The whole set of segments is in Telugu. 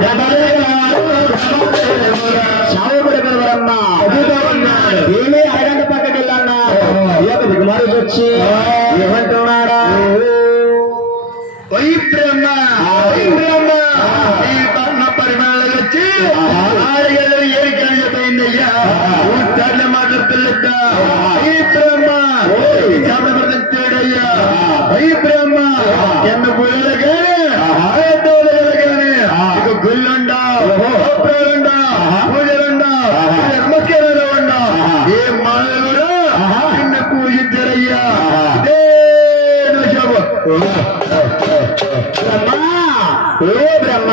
Yeah, ఏమీ అరగంట పక్కకి వెళ్ళన్నా దిగుమారు వచ్చి ఏమంటున్నాడా వై బ్రహ్మ వై బ్రహ్మ ఈ పర్ణ పరిమాణాలు వచ్చి ఆడగలు ఏడు కలిగిపోయిందయ్యా ఊసార్లు మాట్లాడుతున్నట్ట వై బ్రహ్మ చాపడయ్యా వై బ్రహ్మ ఎన్న ఏ బ్రహ్మ?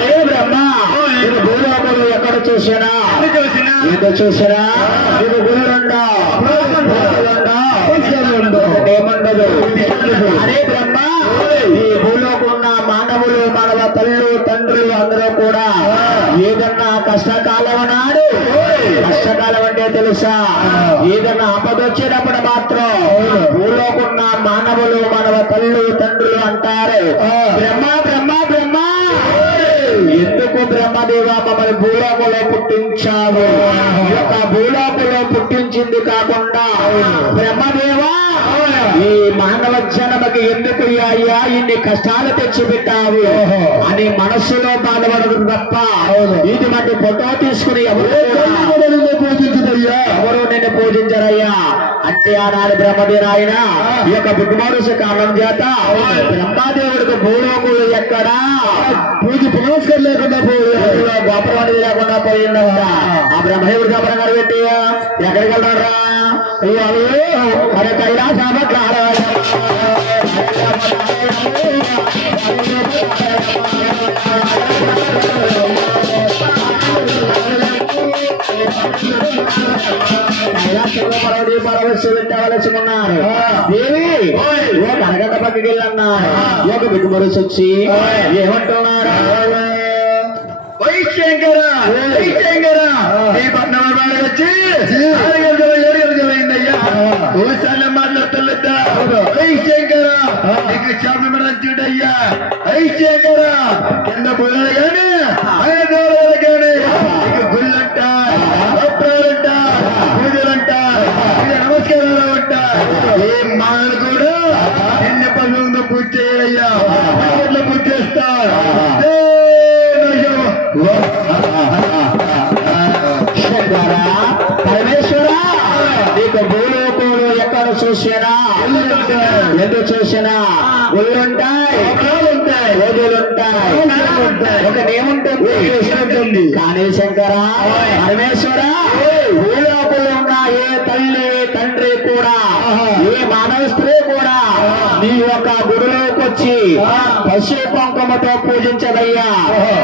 ఏ బ్రహ్మ? నేను భూలోకంలో ఎక్కడ చూసినా? చూసినా? నీకు ఏముండదు? అరే బ్రహ్మ ఈ భూలోకం ఉన్న మానవులు మానవ తల్లు తండ్రులు అందరూ కూడా ఏదన్నా కష్టకాలం నాడు కష్టకాలం అంటే తెలుసా? ఏదన్నా ఆపద వచ్చినప్పుడు మాత్రం భూలోకం ఉన్న మానవులు మానవ తల్లు తండ్రులు అంటారు. బ్రహ్మ బ్రహ్మ బ్రహ్మ. ఎందుకు బ్రహ్మదేవ మమ్మల్ని భూలోకంలో పుట్టించావు? యొక్క భూలోకంలో పుట్టించింది కాకుండా బ్రహ్మదేవా ఈ మానవ జన్మకి ఎందుకు అయ్యా ఇన్ని కష్టాలు తెచ్చిపెట్టావు? అని మనస్సులో బాధపడదు తప్ప ఇది మట్టి ఫోటో తీసుకుని ఎవరు ఎవరు నిన్ను పూజించరయ్యా? అంటే ఆనాడు బ్రహ్మదేవ ఆయన ఈ యొక్క బుద్ధమారుష కాలం చేత బ్రహ్మదేవుడికి భూలోకులు ఎక్కడా? పూజ పునస్కర్ లేకుండా పోయి గోపురం లేకుండా పోయిందంట ఆ. బ్రహ్మదేవుడు గోపురం పెట్టి ఎక్కడికి అయ్యో అయ్యో, మరి కైలాస పెట్టవలసిన్నారు దేవి ఒక అరగంట పక్కకి వెళ్ళన్నారు ఒక బిడ్డమరుసు వచ్చి ఏమంటున్నారు వైశంకర వైశంకర ఈ పట్నం వాడు వచ్చి ఆరు గంటలు ఏడు గంటలు అయిందయ్యా ఓసారి మాట్లాడుతుందా వైశంకర నీకు శాపం చూడయ్యా వైశంకర కింద బుల్లలు ఏ మానలు కూడా నిన్న పనులు పూజ చేయాలయ్యా పూజ చేస్తా? పరమేశ్వర నీకు భూలోకంలో ఎక్కడ చూసినా ఎందుకు చూసినా ఉంటాయి రోజులుంటాయి. ఒక కానీ శంకర పరమేశ్వర భూలోకంలో ఉన్న ఏ తల్లి కూడా. ఏ మానవ స్త్రీ కూడా నీ యొక్క గుడిలోకి వచ్చి పశు కుంకుమతో పూజించదయ్యా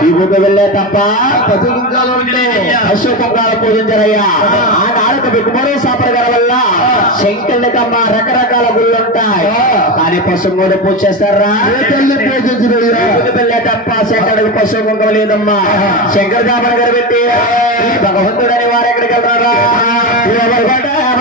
ఈ ఊరు వెళ్ళే తప్ప పశు కుంకాలు పూజించరయ్యా ఆ. నాలుగు బిడ్డమూడు సాపరగల వల్ల శంకర్లకమ్మ రకరకాల గుళ్ళు ఉంటాయి. కానీ పశు కూడా పూజ చేస్తారా? వెళ్ళే తప్ప శంకరుడికి పశు కుంకం లేదమ్మా. శంకర జాపర గారు పెట్టి భగవంతుడని వారు ఎక్కడికి వెళ్తారా?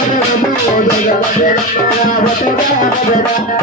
i'ma you.